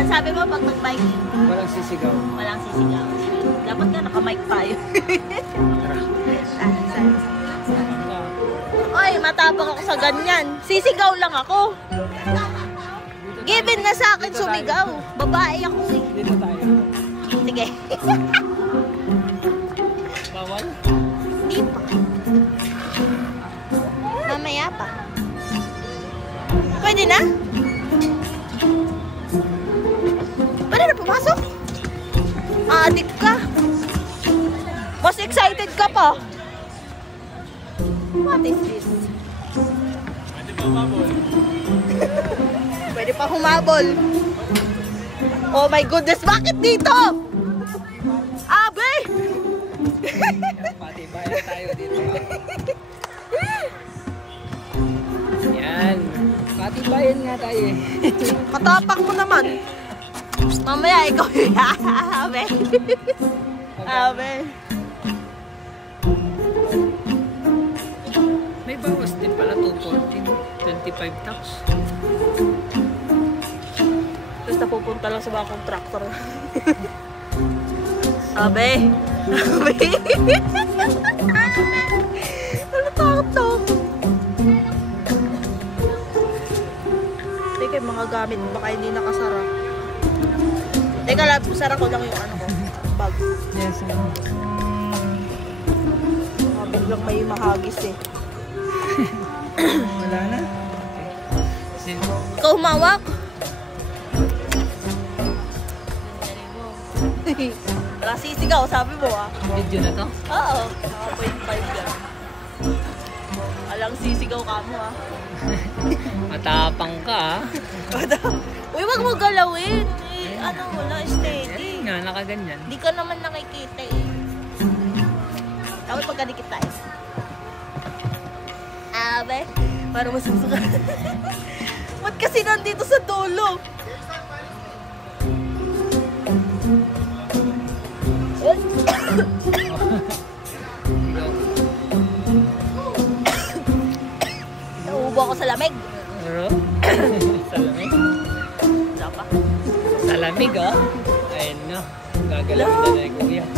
Ano sabi mo pag nag-bike? Walang sisigaw. Walang sisigaw. Dapat nga naka-mic tayo. Oy, matapang ako sa ganyan. Sisigaw lang ako. Given na sa akin sumigaw. Babae ako eh. Dito tayo. Sige. Bawal? Hindi pa. Mamaya pa. Pwede na? Pwede na pumasok? Adik ka. Mas excited ka pa. What is this? Pwede pa humabol. Pwede pa humabol. Oh my goodness, bakit dito? Abe! Patibayan tayo dito. Yan. Patibayan nga tayo eh. Katapang mo naman. Mamaya ikaw yung Abe. Abe. May bawas din pala 214. 25 tax. Tapos napupunta lang sa mga contractor. Abe. Abe. Ano takot to? Teka, mga gamit baka hindi nakasara. Teka lang, sara ko lang yung ano ko. Bag. Yes. Biglang may mahagis eh. Wala na. Okay. Ikaw humawak? Wala sisigaw, sabi mo ah. Video na to? Oo, mga 0.5 yan. Alang sisigaw ka mo ah. Matapang ka ah. Uy, wag mo galawin. Eh, ano, wala, steady. Nga, nakaganyan. Di ka naman nakikita eh. Dapat pagkadikit tayo. Abe, para masusuka. Ba't kasi nandito sa dulo? Nauubo ako sa lamig. Pero? Sa lamig? Wala pa. Sa lamig oh. Ayun no. Gagalawin na ni Kuya.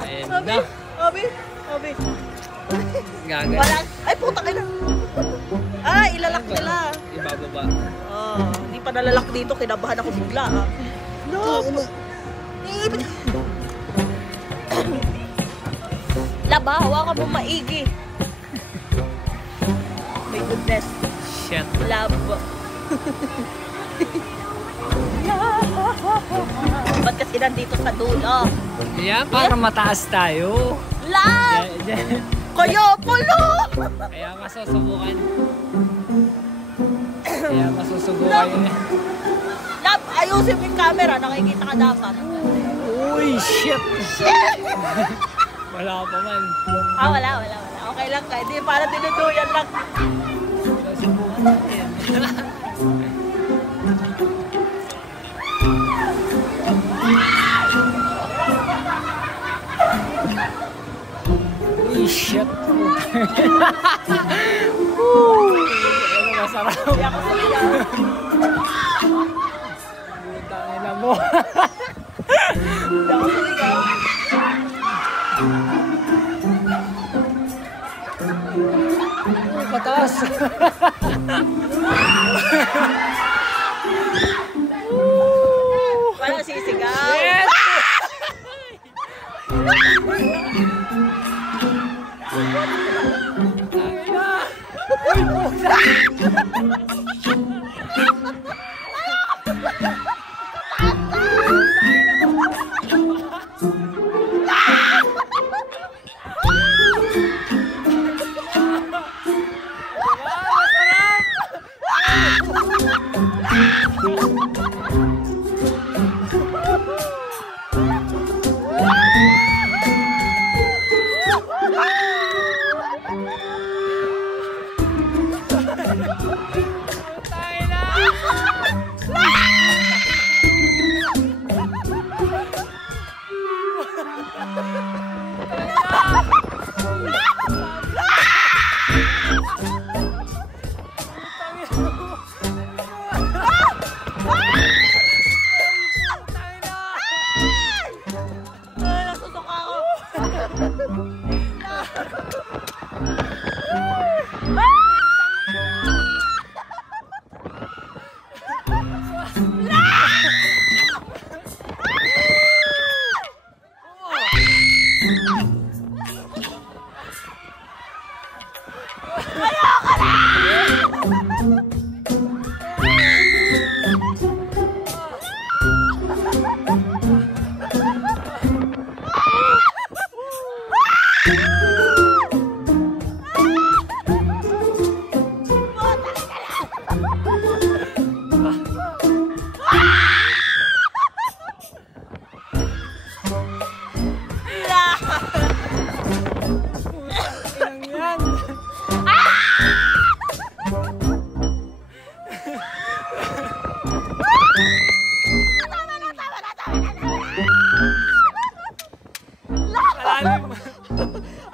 Ayun na. Abi, abi. Gagal. Wala. Ay, puta ka na. Ah, ilalak nila. Ibababa. Oh, hindi pa nalalak dito. Kinabahan ako bigla. Ah. No. Iibig. Laba, hawakan mo maigi. My goodness. Shit. Love. Ba't kasi nandito sa dulo? Yeah, para mataas tayo. Love! Kaya pala! Kaya masusubukan. Kaya masusubukan yun eh. Love, ayusin mo yung camera. Nakikita ka dapat. Uy, shit! Wala pa man. Ah, wala. Okay lang ka. Hindi, para dinuduyan lang. Susubukan natin. Uy, shit! Ano masarap? Hindi ako sumiyaw. Butangin na mo. Hindi ako sumiyaw. Pataas! Wala sisigaw. Shit!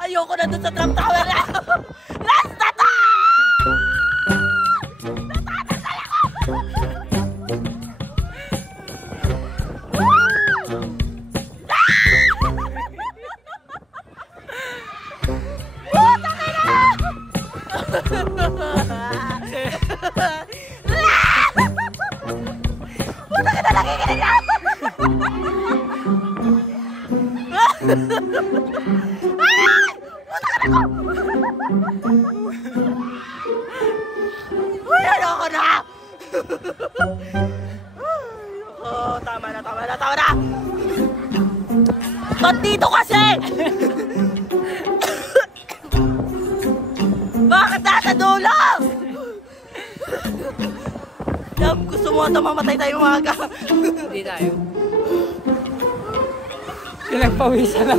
Ayoko na dun sa Trump Tower na! Last na to! Puta ka na nakikinig na! Uy, ayoko na! Oh, tama na. Ba't dito kasi? Bakit nasa dulo? Love, gusto mo ito mamatay tayo mga ka. Hindi tayo. Pinagpawisan na.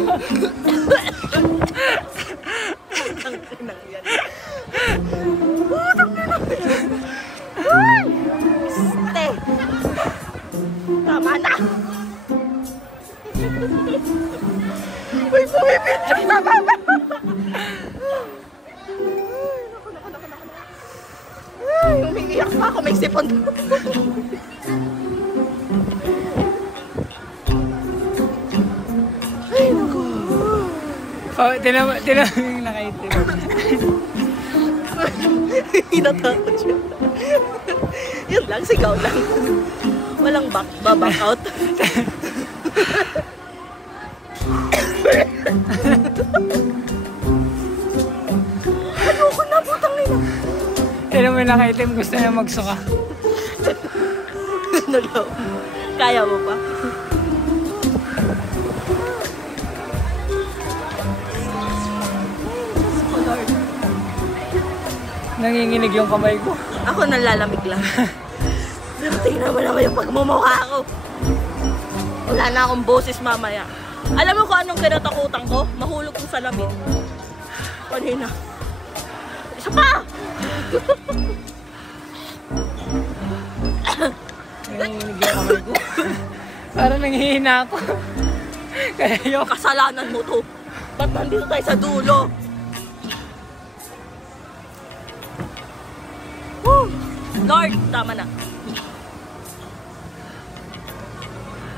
Ste. Tama na. Uy, pumipicture na ba? Ay, umiiyak pa ako, may sipon. Ay, naku. Tinawag yung nakaitim. Hinatakot siya. Yun lang, sigaw lang. Walang back out. Ayoko na, putang ina. Tinawag mo yung nakaitim, gusto na magsuka. Nagaw. Kaya mo pa? Nanginginig yung kamay ko. Ako nalalamig lang. Pero tingnan mo naman yung pagmumukha ko. Wala na akong boses mamaya. Alam mo kung anong kinatakutan ko? Mahulog kong salamin. Kanina. Isa pa! Nanginginig yung kamay ko. Parang nanghihina ako. Kaya yung Kasalanan mo to. Ba't nandito tayo sa dulo? Woo! Lord, tama na.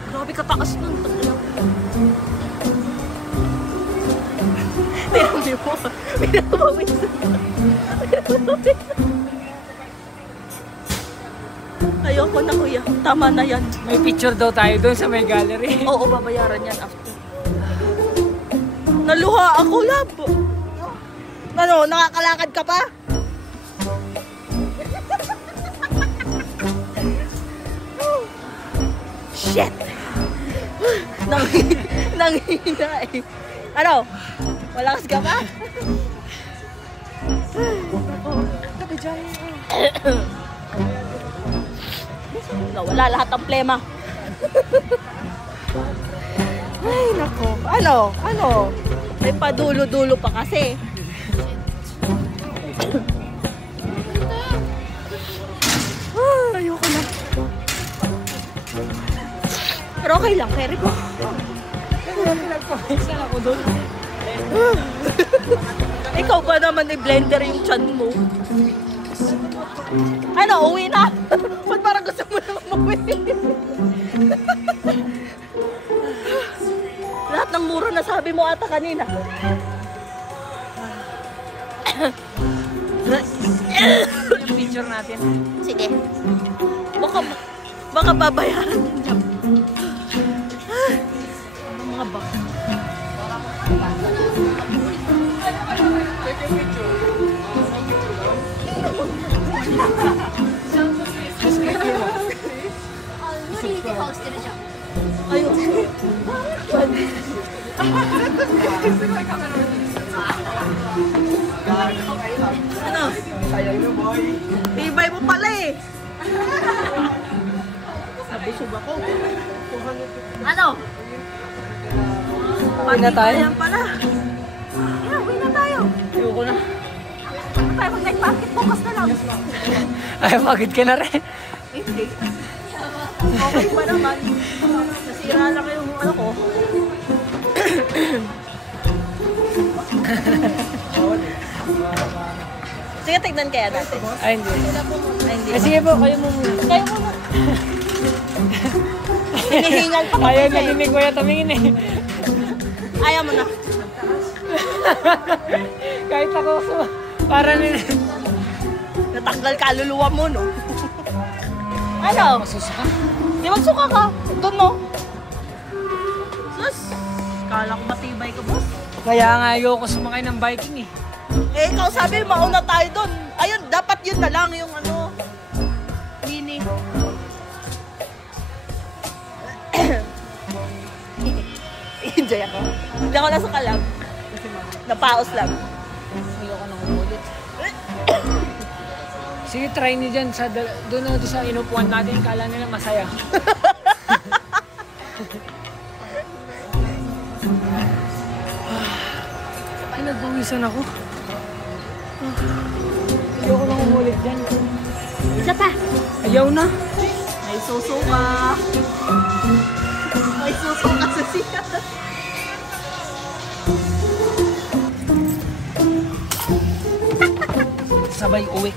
Grabe kataas nun. Tinambi mo. Pinapawis. Ayoko na kuya. Tama na yan. may picture daw tayo doon sa may gallery. Oo, babayaran yan after. Naluha ako, lab. Ano, nakakalakad ka pa? Shit! Nanghihina eh. Ano? Malakas ka pa? Nawala lahat ng plema. Ay, nako. Ano? May padulo-dulo pa kasi. Ayoko na. Pero okay lang, carry ko. Nagpawisan ako doon. Ikaw ba naman i-blender yung chan mo? Ano, uwi na? Ba't parang gusto mo na umuwi? Lahat ng mura na sabi mo ata kanina. Yung picture natin. Sige. Baka babayaran din dyan. Mga baka. Ayun. Ano? Tibay mo pala eh. Nabusog ako. Ano? Uwi na tayo? Yan pala. Yeah, uwi na tayo. Ayoko na. Ano tayo mag-night market bukas na lang? Ay, bakit ka na rin? Hindi. Okay pa naman. Nasira lang yung ano ko. Sige, tignan kaya natin. Ay, hindi. Ay, hindi. Sige po, kayo mo muna. Kayo muna. Hinihingal pa Ayaw kasi. narinig ko yung tumingin eh. Ayaw mo na. Kahit ako, para nila. Natanggal kaluluwa mo, no? Ano? Masusuka? Di magsuka ka. Doon, no? Sus! Kala ko matibay ka, boss. Kaya nga ayoko sumakay ng biking eh. Eh, ikaw sabi, mauna tayo doon. Ayun, dapat yun na lang yung ano, mini. Enjoy ako. Hindi ako nasuka lang. Napaos lang. Ayoko nang umulit. Sige, try niyo dyan. Doon sa inupuan natin. Kala nila masaya. Ay, nagbuwisan ako. Ayoko nang umulit dyan. Isa pa. Ayaw na. May susuka. May susuka sa siya. Sabay uwi.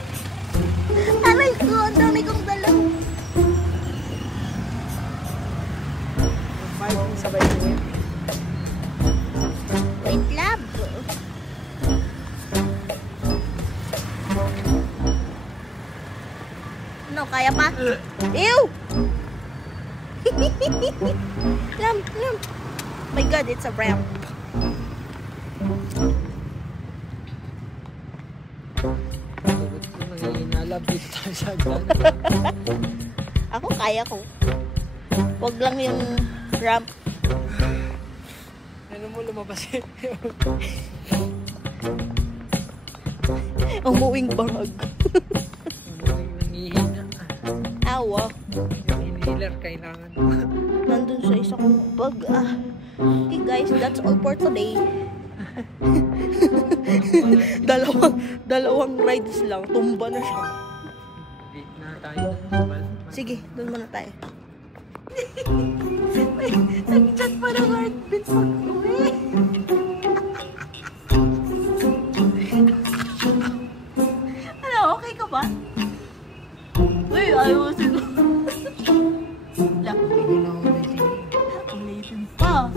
Aray ko, ang dami kong dala. Biking sabay uwi. Wait, love. Ano, kaya pa? Ew! Lamp. My God, it's a ramp. Nanginalab dito tayo sa agdan. Ako, kaya ko. Wag lang yung ramp. Ano mo lumabas eh? Umuwing barag. Nangihina. Awa. Inhaler kailangan. Nandun sa isa kong bag. Okay guys, that's all for today. dalawang rides lang. Tumba na siya. Date na tayo. Sige, doon muna tayo. Nag-chat pa ng heartbeat pag-uwi. Ano, okay ka ba? Uy, ayaw mo siguro. Lang. Ulitin pa.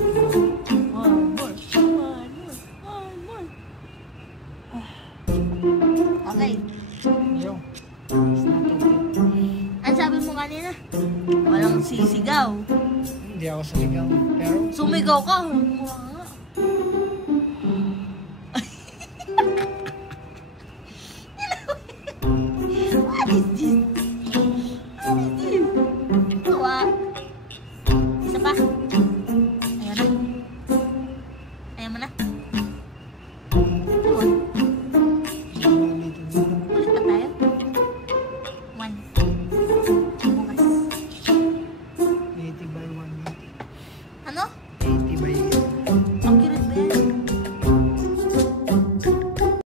One more. Okay. Yo. Ang sabi mo kanina? Walang sisigaw. Hindi ako saligaw. Pero Sumigaw ka.